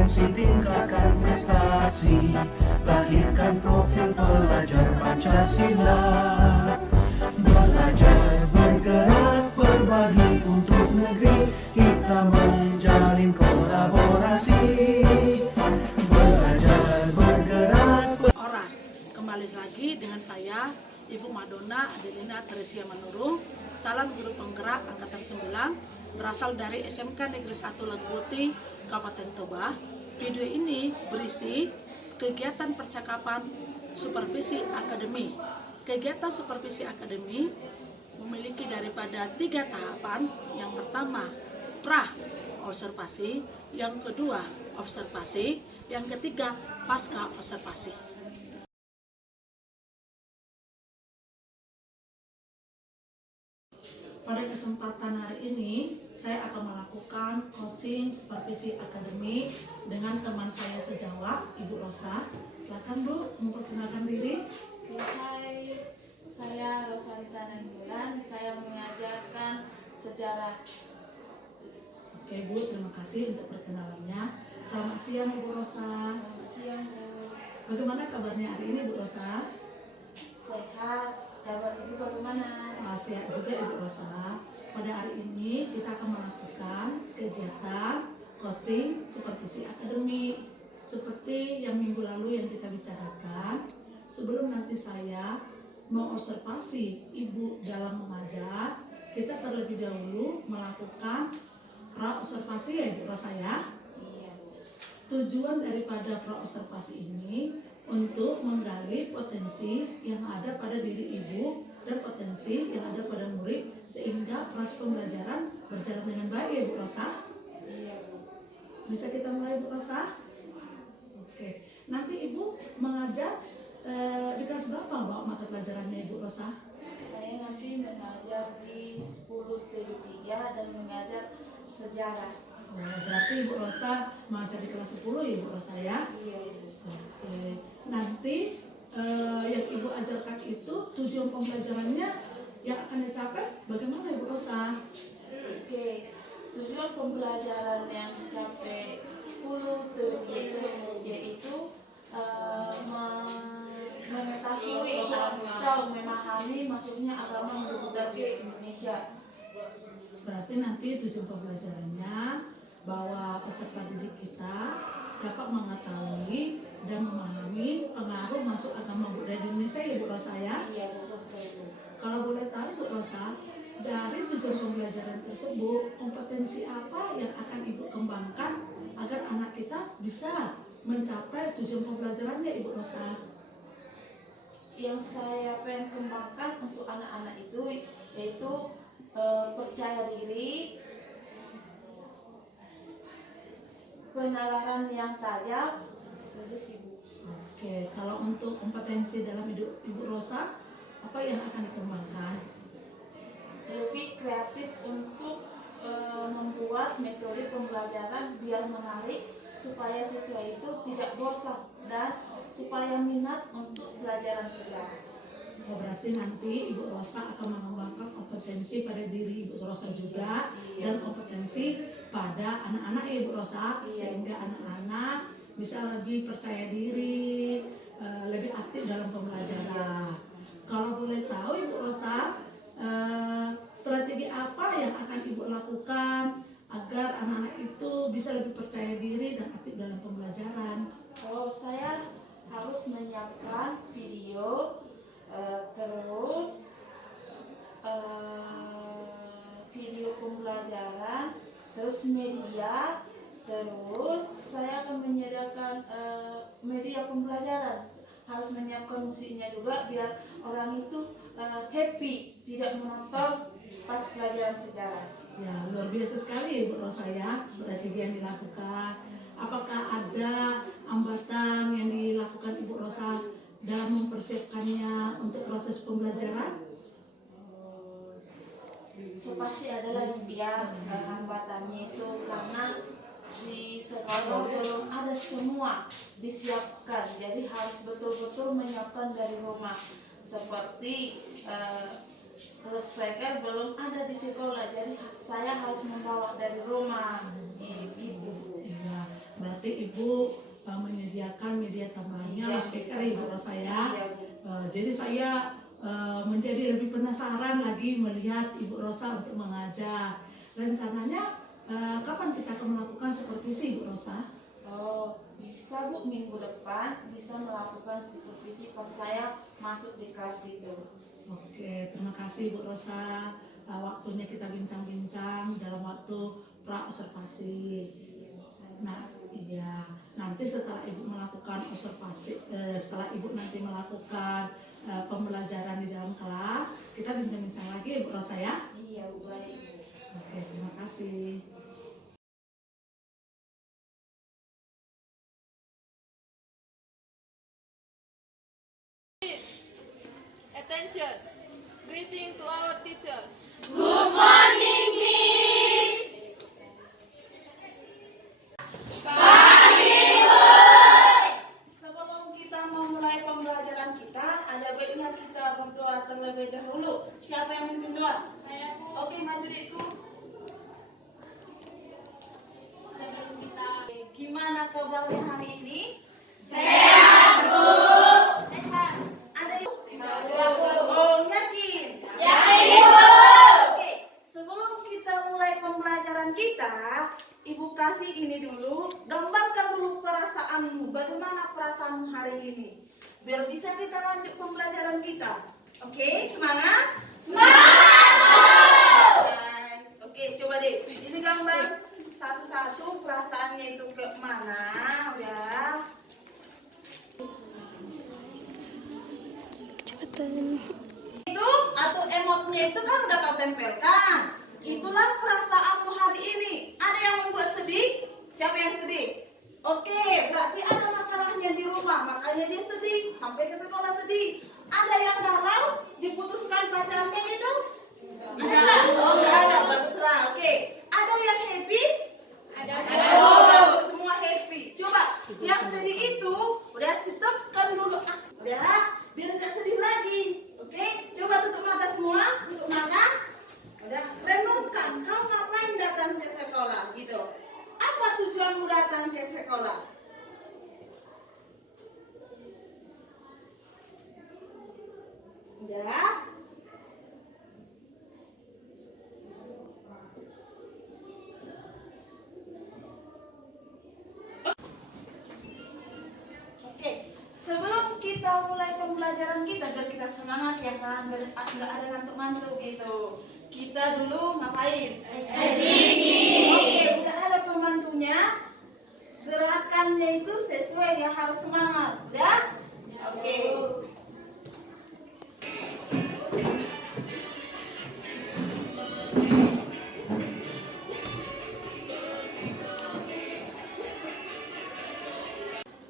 kompetensi, tingkatkan prestasi, lahirkan profil pelajar Pancasila. Belajar, bergerak, berbagi untuk negeri, kita menjalin kolaborasi. Belajar, bergerak, Oras, kembali lagi dengan saya Ibu Madonna Adelina Teresia Manurung, calon guru penggerak angkatan 9, berasal dari SMK Negeri 1 Leguti, Kabupaten Toba. Video ini berisi kegiatan percakapan supervisi akademi. Kegiatan supervisi akademi memiliki daripada 3 tahapan. Yang pertama, pra observasi, yang kedua, observasi, yang ketiga, pasca observasi. Pada kesempatan hari ini, saya akan melakukan coaching supervisi akademi dengan teman saya sejawat, Ibu Rosa. Silakan Bu, memperkenalkan diri. Hai, saya Rosalita Nanggulan. Saya mengajarkan sejarah. Oke Bu, terima kasih untuk perkenalannya. Selamat siang Ibu Rosa. Selamat siang, Bu. Bagaimana kabarnya hari ini Bu Rosa? Sehat. Kabar Ibu bagaimana? Sehat juga Ibu Rosa. Pada hari ini kita akan melakukan kegiatan coaching supervisi akademi seperti yang minggu lalu yang kita bicarakan. Sebelum nanti saya mengobservasi Ibu dalam mengajar, kita terlebih dahulu melakukan pra-observasi ya Ibu Rosa ya. Iya. Tujuan daripada pra-observasi ini untuk menggali potensi yang ada pada diri Ibu dan potensi yang ada pada murid sehingga proses pembelajaran berjalan dengan baik ya Bu Rosa. Iya, Bu. Bisa kita mulai Bu Rosa? Oke. Nanti Ibu mengajar di kelas berapa Mbak mata pelajarannya Ibu Rosa? Saya nanti mengajar di 10 TB3 dan mengajar sejarah. Berarti Ibu Rosa mengajar di kelas 10 ya Bu Rosa ya? Iya, Bu. Oke. Nanti yang Ibu ajarkan itu tujuan pembelajarannya yang akan dicapai bagaimana Ibu Rosa? Oke. Tujuan pembelajaran yang mencapai 10 TB3 yaitu mengetahui atau memahami masuknya agama budaya Indonesia. Berarti nanti tujuan pembelajarannya bahwa peserta didik kita dapat mengetahui dan memahami pengaruh masuk agama budaya di Indonesia ya Bu Rosa ya. Iya, betul. Kalau boleh tahu Bu Rosa, dari tujuan pembelajaran tersebut kompetensi apa yang akan Ibu kembangkan agar anak kita bisa mencapai tujuan pembelajarannya Ibu Rosa? Yang saya pengen kembangkan untuk anak-anak itu yaitu percaya diri, penalaran yang tajam, terus Ibu. Oke, kalau untuk kompetensi dalam hidup Ibu Rosa, apa yang akan dikembangkan? Lebih kreatif untuk membuat metode pembelajaran biar menarik supaya siswa itu tidak bosan dan supaya minat untuk pelajaran sejarah. Oh, berarti nanti Ibu Rosa akan mengembangkan kompetensi pada diri Ibu Rosa juga dan kompetensi pada anak-anak Ibu Rosa sehingga anak-anak bisa lebih percaya diri, lebih aktif dalam pembelajaran. Kalau boleh tahu Ibu Rosa, strategi apa yang akan Ibu lakukan agar anak-anak itu bisa lebih percaya diri dan aktif dalam pembelajaran? Oh, saya harus menyiapkan video, terus video pembelajaran, terus media, terus saya akan menyediakan media pembelajaran. Harus menyiapkan musiknya juga biar orang itu happy, tidak menonton pas pelajaran sejarah. Ya, luar biasa sekali Bu Rosa ya strategi yang dilakukan. Apakah ada hambatan yang dilakukan Ibu Rosa dalam mempersiapkannya untuk proses pembelajaran? So pasti adalah ya hambatannya itu karena di sekolah belum ada semua disiapkan, jadi harus betul-betul menyiapkan dari rumah seperti speaker belum ada di sekolah, jadi saya harus membawa dari rumah gitu. Ya, berarti berarti Ibu menyediakan media tambahannya loudspeaker Ibu Rosa ya. Jadi saya menjadi lebih penasaran lagi melihat Ibu Rosa untuk mengajar. Rencananya kapan kita akan melakukan supervisi Ibu Rosa? Oh, bisa Bu, minggu depan bisa melakukan supervisi pas saya masuk di kelas itu. Oke, terima kasih Bu Rosa. Waktunya kita bincang-bincang dalam waktu pra-observasi. Nah, iya. Nanti setelah Ibu melakukan observasi, setelah Ibu nanti melakukan pembelajaran di dalam kelas, kita bincang-bincang lagi Bu Rosa ya. Iya Bu, baik. Oke, terima kasih. Attention! Greeting to our teacher. Sebelum kita memulai pembelajaran kita, ada baiknya kita berdoa terlebih dahulu. Siapa yang memimpin doa? Saya Bu. Oke, maju dekku. Gimana kabarnya hari ini? Sehat, Bu. Sehat. Ada yang? Oh, yakin? Yakin, Bu. Oke, sebelum kita mulai pembelajaran kita, Ibu kasih ini dulu, gambarkan dulu perasaanmu. Bagaimana perasaanmu hari ini? Biar bisa kita lanjut pembelajaran kita. Oke, semangat? Semangat! Oke, coba deh. Ini gambar satu-satu perasaannya itu ke mana, ya? Itu atau emotnya itu kan udah kau tempelkan. Itulah perasaanmu hari ini. Ada yang membuat sedih? Siapa yang sedih? Oke, berarti ada masalahnya di rumah, makanya dia sedih. Sampai ke sekolah sedih. Ada yang galau? Diputuskan pacarnya itu? Ada? Oh, enggak ada. Baguslah. Oke. Ada yang happy? Ada. Oh, semua happy. Coba, yang sedih itu udah stopkan dulu. Udah, biar nggak sedih lagi. Oke, coba tutup mata semua. Tutup mata. Udah, renungkan. Kau ngapain datang ke sekolah? Gitu. Apa tujuanmu datang ke sekolah? Udah. Oke, sebelum kita mulai pembelajaran kita, biar kita semangat ya kan, biar nggak ada ngantuk-ngantuk gitu. Kita dulu ngapain? Oke, udah ada pembantunya. Gerakannya itu sesuai ya, harus semangat. Udah? Oke.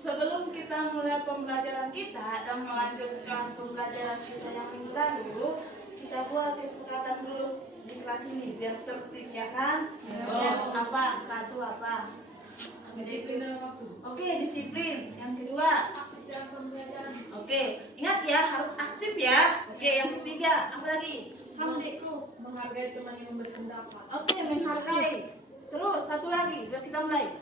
Sebelum kita mulai pembelajaran kita dan melanjutkan pembelajaran kita yang minggu lalu, kita buat kesepakatan dulu di kelas ini biar tertib ya kan? Yang apa? Satu apa? Disiplin dalam waktu. Oke, disiplin. Yang kedua, Aktif dalam pembelajaran. oke, ingat ya harus aktif ya. Oke, yang ketiga, apa lagi? Kamu dekku. Menghargai teman yang memberi pendapat. Oke, menghargai. Terus satu lagi, biar kita mulai.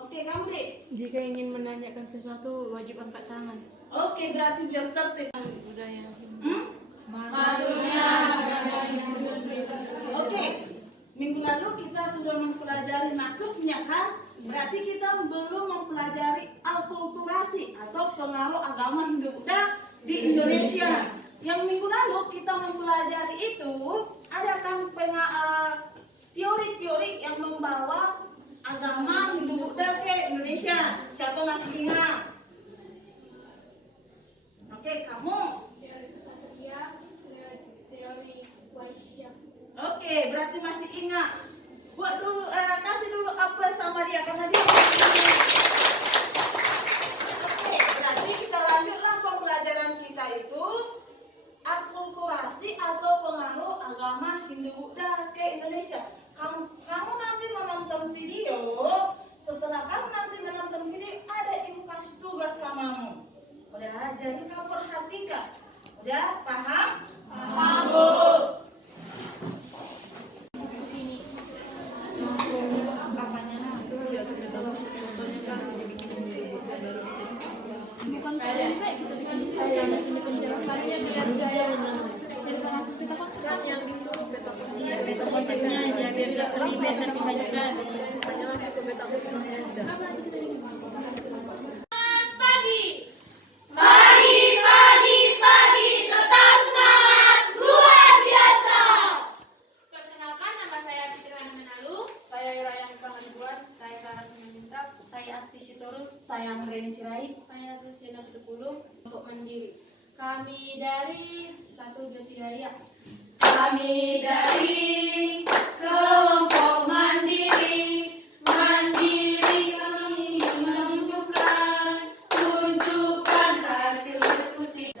Oke, kamu dek. Jika ingin menanyakan sesuatu, wajib angkat tangan. Oke, berarti biar tertib. Budaya. Oke, minggu lalu kita sudah mempelajari masuknya kan? Berarti kita belum mempelajari akulturasi atau pengaruh agama Hindu-Buddha di Indonesia. Yang minggu lalu kita mempelajari itu ada kan teori-teori yang membawa agama Hindu-Buddha ke Indonesia. Siapa masih ingat? Oke, kamu. Teori kesatria, teori Waisya. Oke, berarti masih ingat. Buat dulu, kasih dulu aplaus sama dia karena dia. Oke, berarti kita lanjutlah pembelajaran kita itu akulturasi atau pengaruh agama Hindu-Buddha ke Indonesia. Kamu nanti menonton video. Setelah kamu nanti menonton video, ada ibu kasih tugas samamu. Udah, jadi kamu perhatikan. Udah, paham? Paham, Bu. Sini. Langsung apanya? kita saya ini penjelasannya dilihat gaya dari pengasuh kita kan yang disuruh beta konsepnya aja biar nggak terlibat dan dihajarkan hanya langsung ke beta konsepnya aja. Perkenalkan, nama saya Rizky Menalu. Saya Rayang Panganduan. Saya Sarah Simanjuntak. Saya Asti Sitorus. Saya Reni Sirait. Saya Natasha Ketepulu. Kelompok Mandiri. Kami dari 123 ya. Kami dari kelompok Mandiri. Mandiri kami tunjukkan hasil diskusi.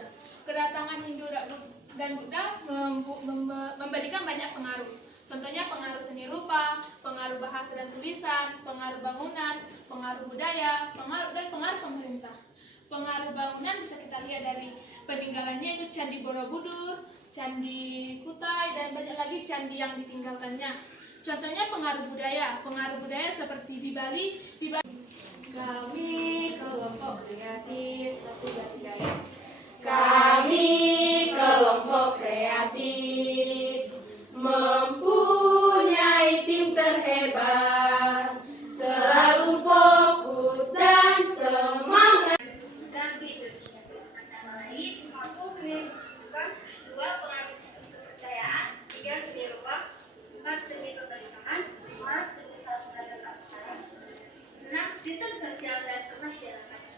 Kedatangan Hindu dan Buddha memberikan banyak pengaruh. Contohnya pengaruh seni rupa, pengaruh bahasa dan tulisan, pengaruh bangunan, pengaruh budaya, dan pengaruh pemerintah. Pengaruh bangunan bisa kita lihat dari peninggalannya itu Candi Borobudur, Candi Kutai, dan banyak lagi candi yang ditinggalkannya. Contohnya pengaruh budaya seperti di Bali. Kami kelompok kreatif 123. Kami kelompok kreatif mempunyai tim terhebat, selalu fokus dan semangat. Dan di Indonesia antara lain 1. Seni rupa, 2. Pengaruh sistem kepercayaan, 3. Seni rupa, 4. Seni pemerintahan, 5. Seni sastra dan aksara, 6. Sistem sosial dan kemasyarakatan.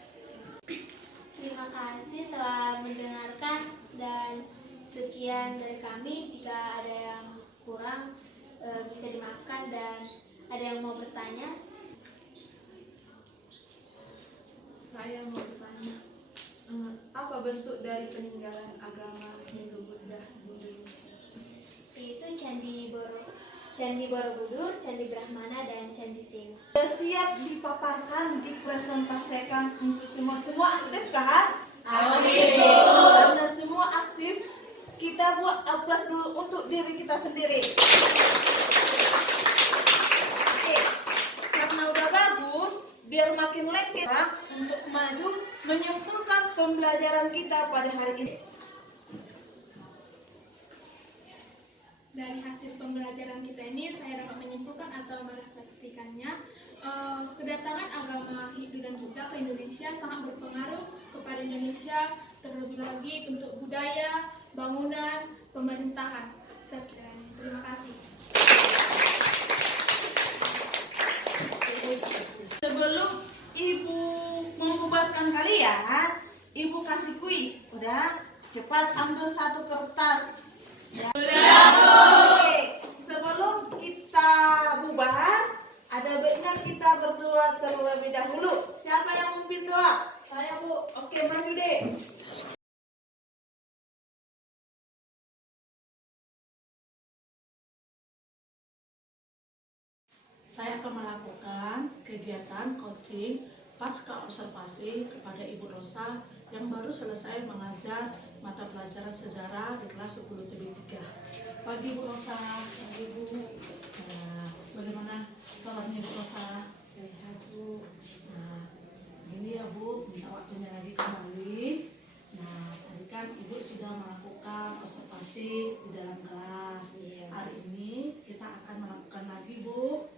Terima kasih telah mendengarkan dan sekian dari kami. Jika ada yang kurang bisa dimaafkan dan ada yang mau bertanya. Saya mau bertanya, apa bentuk dari peninggalan agama Hindu Buddha di Indonesia? Itu Candi Borobudur, Candi Brahmana, dan Candi Sema. Siap dipaparkan, dipresentasikan untuk semua aktif kan? Amin. Karena semua aktif, kita buat aplaus dulu untuk diri kita sendiri. Oke, karena udah bagus, biar makin lengket untuk maju menyimpulkan pembelajaran kita pada hari ini. Dari hasil pembelajaran kita ini, saya dapat menyimpulkan atau merefleksikannya, kedatangan agama Hindu dan Buddha ke Indonesia sangat berpengaruh kepada Indonesia, terlebih lagi untuk budaya, bangunan, pemerintahan. Terima kasih. Sebelum Ibu membubarkan kalian, Ibu kasih kuis. Udah, cepat ambil satu kertas. Ya. Oke, sebelum kita bubar, ada baiknya kita berdoa terlebih dahulu. Siapa yang memimpin doa? Saya, Bu. Oke, maju deh. Saya akan melakukan kegiatan coaching pasca observasi kepada Ibu Rosa yang baru selesai mengajar mata pelajaran sejarah di kelas 10 TB3. Pagi Bu Rosa, pagi Bu. Nah, bagaimana kabarnya Bu Rosa? Sehat Bu. Nah, ini ya Bu, minta waktunya lagi kembali. Nah, tadi kan Ibu sudah melakukan observasi di dalam kelas. Hari ini kita akan melakukan lagi Bu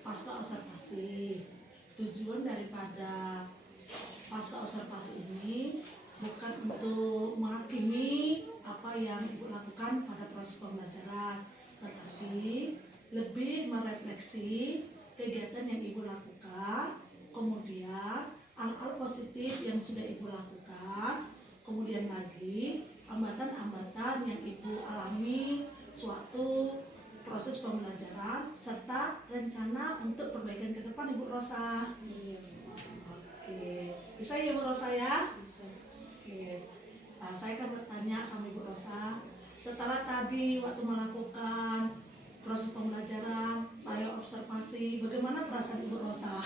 pasca observasi. Tujuan daripada pasca observasi ini bukan untuk menghakimi apa yang Ibu lakukan pada proses pembelajaran, tetapi lebih merefleksi kegiatan yang Ibu lakukan, kemudian hal-hal positif yang sudah Ibu lakukan, kemudian lagi hambatan-hambatan yang Ibu alami suatu proses pembelajaran, serta rencana untuk perbaikan ke depan Ibu Rosa. Oke, bisa ya Bu Rosa ya? Oke. Nah, saya akan bertanya sama Ibu Rosa. Setelah tadi waktu melakukan proses pembelajaran, saya observasi, bagaimana perasaan Ibu Rosa?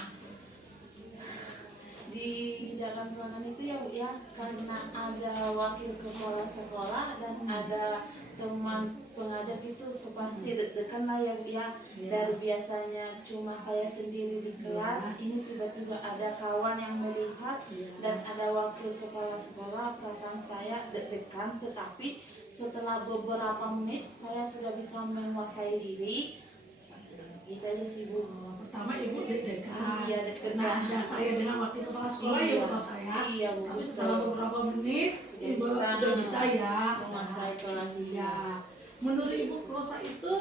Di dalam ruangan itu ya Bu ya, karena ada wakil kepala sekolah dan ada teman pengajar itu pasti deg-degan lah ya Bu ya. Dari biasanya cuma saya sendiri di kelas, ini tiba-tiba ada kawan yang melihat dan ada wakil kepala sekolah, perasaan saya deg-degan, tetapi setelah beberapa menit saya sudah bisa menguasai diri. Itu aja sih Bu. Pertama Ibu deg-degan. Iya, deg-degan. Nah, ada saya dengan wakil kepala sekolah Iya. ya Bapak saya. Iya, Bu. Tapi setelah beberapa menit Sudah Ibu bisa. sudah bisa ya Menguasai kelas. Iya. Menurut Ibu Rosa itu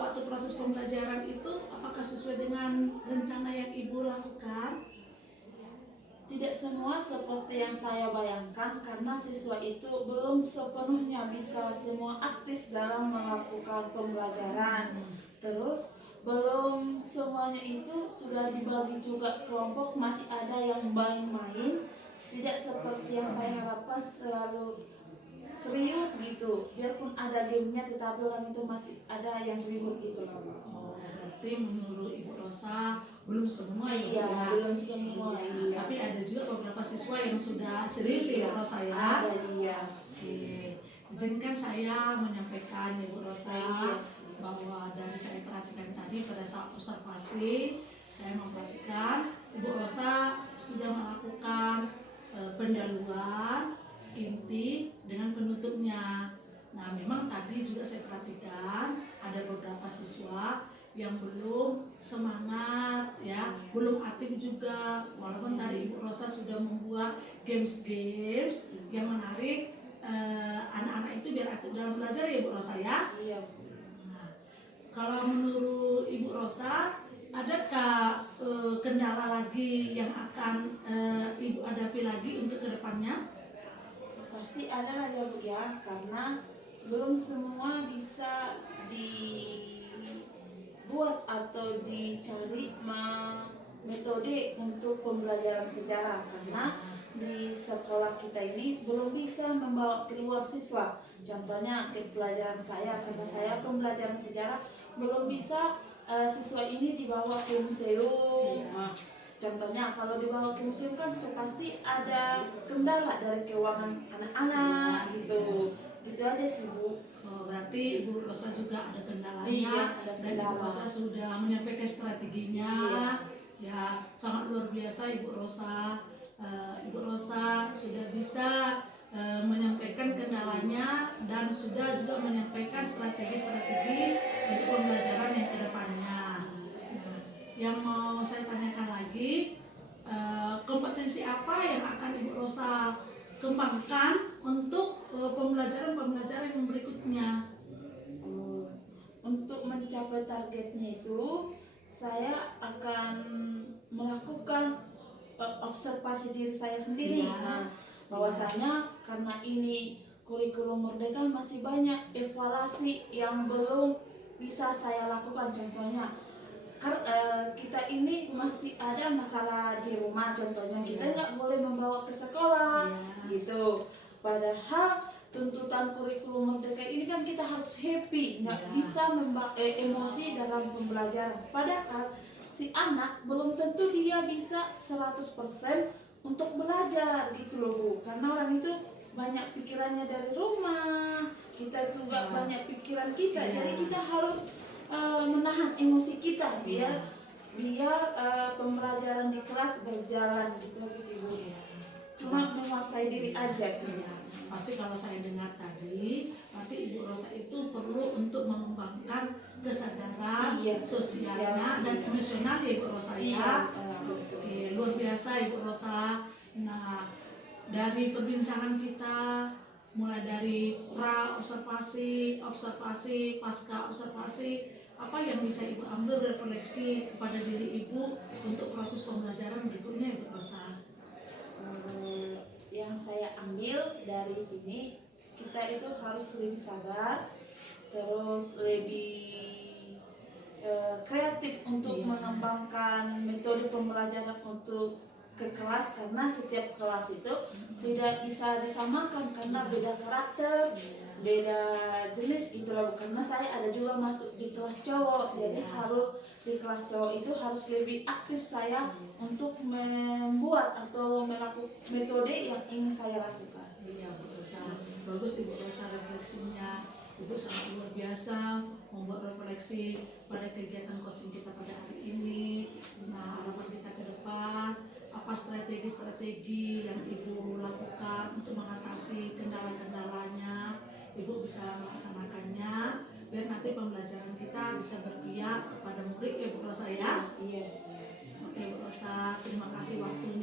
waktu proses pembelajaran itu apakah sesuai dengan rencana yang Ibu lakukan? Tidak semua seperti yang saya bayangkan karena siswa itu belum sepenuhnya bisa semua aktif dalam melakukan pembelajaran. Terus belum semuanya itu sudah dibagi juga kelompok, masih ada yang main-main. Tidak seperti yang saya harapkan selalu serius gitu. Biarpun ada gamenya tetapi orang itu masih ada yang ribut gitu loh. Oh, berarti menurut Ibu Rosa belum semua ya, Bu, Iya, ya? belum semua. Iya. Iya. Tapi ada juga beberapa siswa yang sudah serius ya Bu Rosa ya. Ada, iya. Oke, izinkan saya menyampaikan ya Bu Rosa Iya. bahwa dari saya perhatikan tadi pada saat observasi saya memperhatikan Ibu Rosa sudah melakukan pendahuluan inti dengan penutupnya. Nah, memang tadi juga saya perhatikan ada beberapa siswa yang belum semangat ya, belum aktif juga. Walaupun tadi Ibu Rosa sudah membuat games-games yang menarik anak-anak itu biar aktif dalam belajar ya Bu Rosa ya. Iya. Nah, kalau menurut Ibu Rosa, adakah kendala lagi yang akan Ibu hadapi lagi untuk kedepannya? Pasti ada lah ya Bu ya, karena belum semua bisa dibuat atau dicari metode untuk pembelajaran sejarah, karena di sekolah kita ini belum bisa membawa keluar siswa. Contohnya ke pelajaran saya, karena saya pembelajaran sejarah belum bisa siswa ini dibawa ke museum. Nah, contohnya kalau dibawa ke museum kan pasti ada kendala dari keuangan anak-anak gitu. Gitu aja sih Bu. Oh, berarti Ibu Rosa juga ada kendalanya Iya, ada dan Ibu kendala. Rosa sudah menyampaikan strateginya. Ya, sangat luar biasa Ibu Rosa. Ibu Rosa sudah bisa menyampaikan kendalanya dan sudah juga menyampaikan strategi-strategi untuk pembelajaran yang kedepannya. Nah, yang mau saya tanyakan lagi, kompetensi apa yang akan Ibu Rosa kembangkan untuk pembelajaran yang berikutnya? Untuk mencapai targetnya itu, saya akan melakukan observasi diri saya sendiri. Iya. Nah, bahwasanya karena ini kurikulum merdeka masih banyak evaluasi yang belum bisa saya lakukan. Contohnya kita ini masih ada masalah di rumah, contohnya kita nggak boleh membawa ke sekolah gitu. Padahal tuntutan kurikulum merdeka ini kan kita harus happy, nggak bisa emosi dalam pembelajaran. Padahal si anak belum tentu dia bisa 100% untuk belajar gitu loh Bu, karena orang itu banyak pikirannya dari rumah, kita juga banyak pikiran kita, jadi kita harus menahan emosi kita biar pembelajaran di kelas berjalan gitu aja sih Bu. Cuma menguasai diri aja gitu. Ya, berarti kalau saya dengar tadi, berarti Ibu Rosa itu perlu untuk mengembangkan kesadaran sosialnya dan emosional ya Ibu Rosa ya. Oke, luar biasa Ibu Rosa. Nah, dari perbincangan kita mulai dari pra observasi, pasca observasi, apa yang bisa Ibu ambil refleksi kepada diri Ibu untuk proses pembelajaran berikutnya Ibu Rosa? Yang saya ambil dari sini, kita itu harus lebih sabar, terus lebih kreatif untuk mengembangkan metode pembelajaran untuk ke kelas, karena setiap kelas itu tidak bisa disamakan karena beda karakter, beda jenis gitu loh. Karena saya ada juga masuk di kelas cowok, jadi harus di kelas cowok itu harus lebih aktif saya untuk membuat atau melakukan metode yang ingin saya lakukan. Iya Bu Rosa, bagus Ibu Rosa refleksinya. Ibu sangat luar biasa membuat refleksi pada kegiatan coaching kita pada hari ini. Nah, harapan kita ke depan, apa strategi-strategi yang Ibu lakukan untuk mengatasi kendala-kendalanya, Ibu bisa melaksanakannya biar nanti pembelajaran kita bisa berpihak kepada murid ya Bu Rosa ya. Oke Bu Rosa, terima kasih waktunya.